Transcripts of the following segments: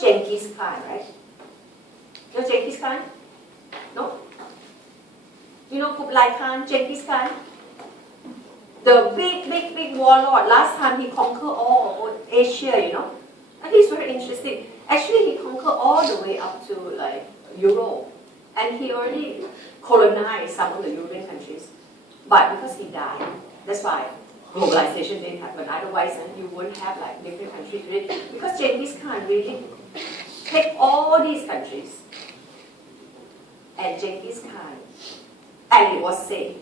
Genghis Khan, right? You know Genghis Khan? No? You know Kublai Khan, Genghis Khan? The big warlord. Last time he conquered all of Asia, you know. And he's very interesting. Actually, he conquered all the way up to like Europe. And he already colonized some of the European countries. But because he died, that's why globalization didn't happen. Otherwise, you wouldn't have like different countries today. Because Genghis Khan really take all these countries. And Genghis Khan, and it was said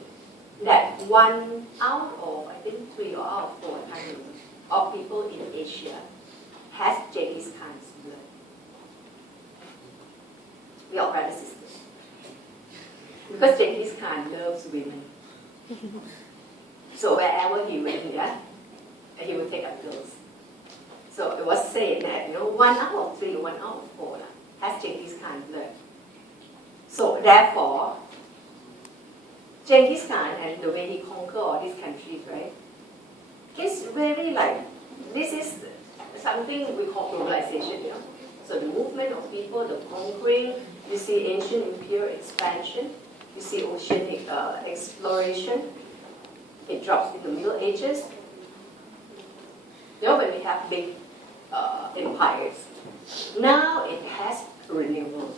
that 1 out of, I think 3 or out of 4, I can't remember, of people in Asia has Genghis Khan's blood. We are brothers and sisters. Because Genghis Khan loves women. So wherever he went, yeah, he would take up girls. So it was said that, 1 out of 3, 1 out of 4 has Genghis Khan's blood. So therefore, Genghis Khan and the way he conquered all these countries, right? It's very like, this is something we call globalization, So the movement of people, the conquering, you see ancient imperial expansion, you see oceanic exploration, it drops in the Middle Ages. When we have big empires, now it has renewal.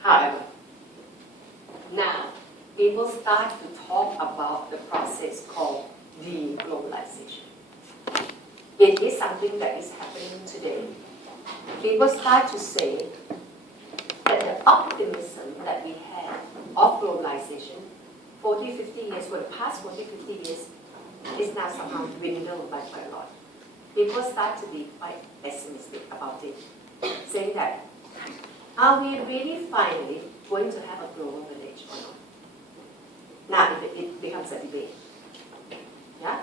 However, now people start to talk about the process called deglobalization. It is something that is happening today. People start to say that the optimism that we had of globalization 40, 50 years, for the past 40, 50 years, is now somehow dwindled by quite a lot. People start to be quite pessimistic about it, saying that, are we really finally going to have a global village or not? Now it becomes a debate. Yeah?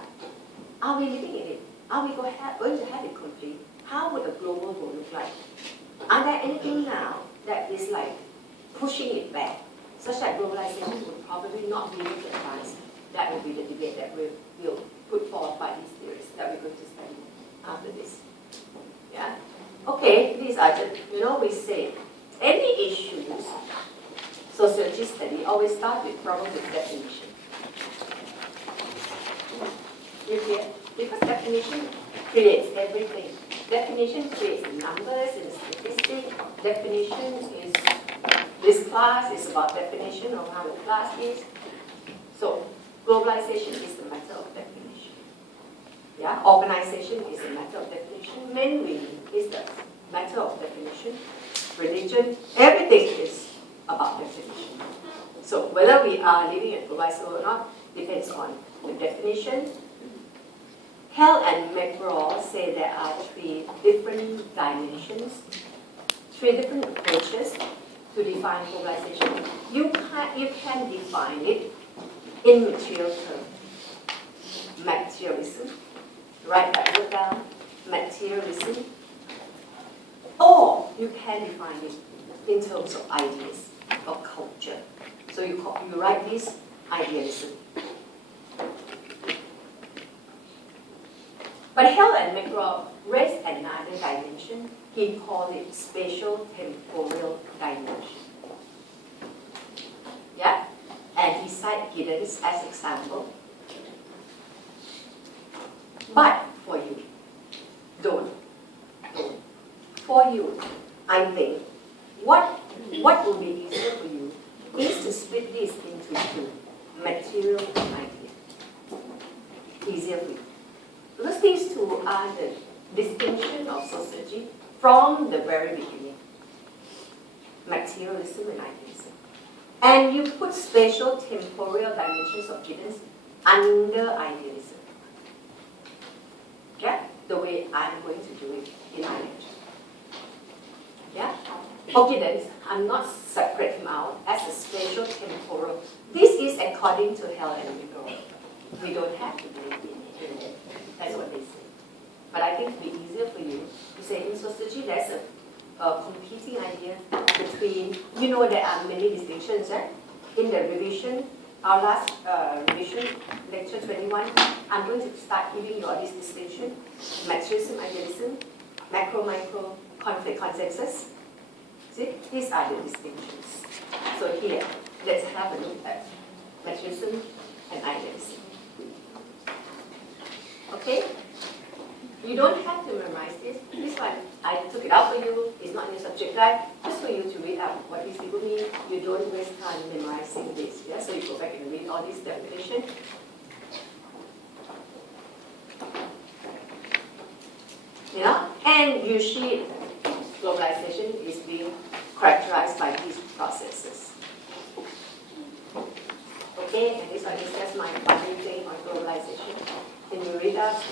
Are we living in it? Are we going to have it complete? How would a global world look like? Are there anything now that is like pushing it back, such that globalization would probably not be able to advance? That will be the debate that we'll put forth by these theories that we're going to study after this. Yeah? Okay, these are the, we say, any issues, sociology study always start with problem with definition. You hear? Because definition creates everything. Definition creates numbers and statistics. Definition is, this class is about definition of how the class is. So, globalization is the matter of definition. Yeah? Organization is a matter of definition. Men, women is the matter of definition. Religion, everything is about definition. So whether we are living in globalized world or not depends on the definition. Hell and McGraw say there are 3 different dimensions, 3 different approaches to define globalization. You can define it in material terms. Materialism, write that word down, materialism. Or you can define it in terms of ideas, of culture. So you write this idealism. But Hell and McGraw raised another dimension. He called it spatial temporal dimension. Yeah? And he cited Giddens as example. But for you, don't. For you, I think, what will be easier for you is to split this into 2, material and idea. Easier for you. Because these 2 are the distinction of sociology from the very beginning. Materialism and idealism. And you put spatial temporal dimensions of Giddens under idealism. Yeah? The way I'm going to do it in my lecture. Yeah? For Giddens, I'm not separate him out as a spatial temporal. This is according to Hell and McGraw. We don't have to believe in it. That's what they say. But I think it would be easier for you to say in sociology there's a competing idea between, there are many distinctions. In the revision, our last revision, lecture 21, I'm going to start giving you all this distinction: materialism, idealism, macro, micro, conflict, consensus. See, these are the distinctions. So here, let's have a look at materialism and idealism. Okay? You don't have to memorize this. This one, I took it out for you. It's not in your subject guide. Just for you to read out what these people mean. You don't waste time memorizing this. Yeah? So you go back and read all these definitions. You know? And usually, globalization is being characterized by these processes. Okay, and this one is just my funny thing on globalization. Can you read that?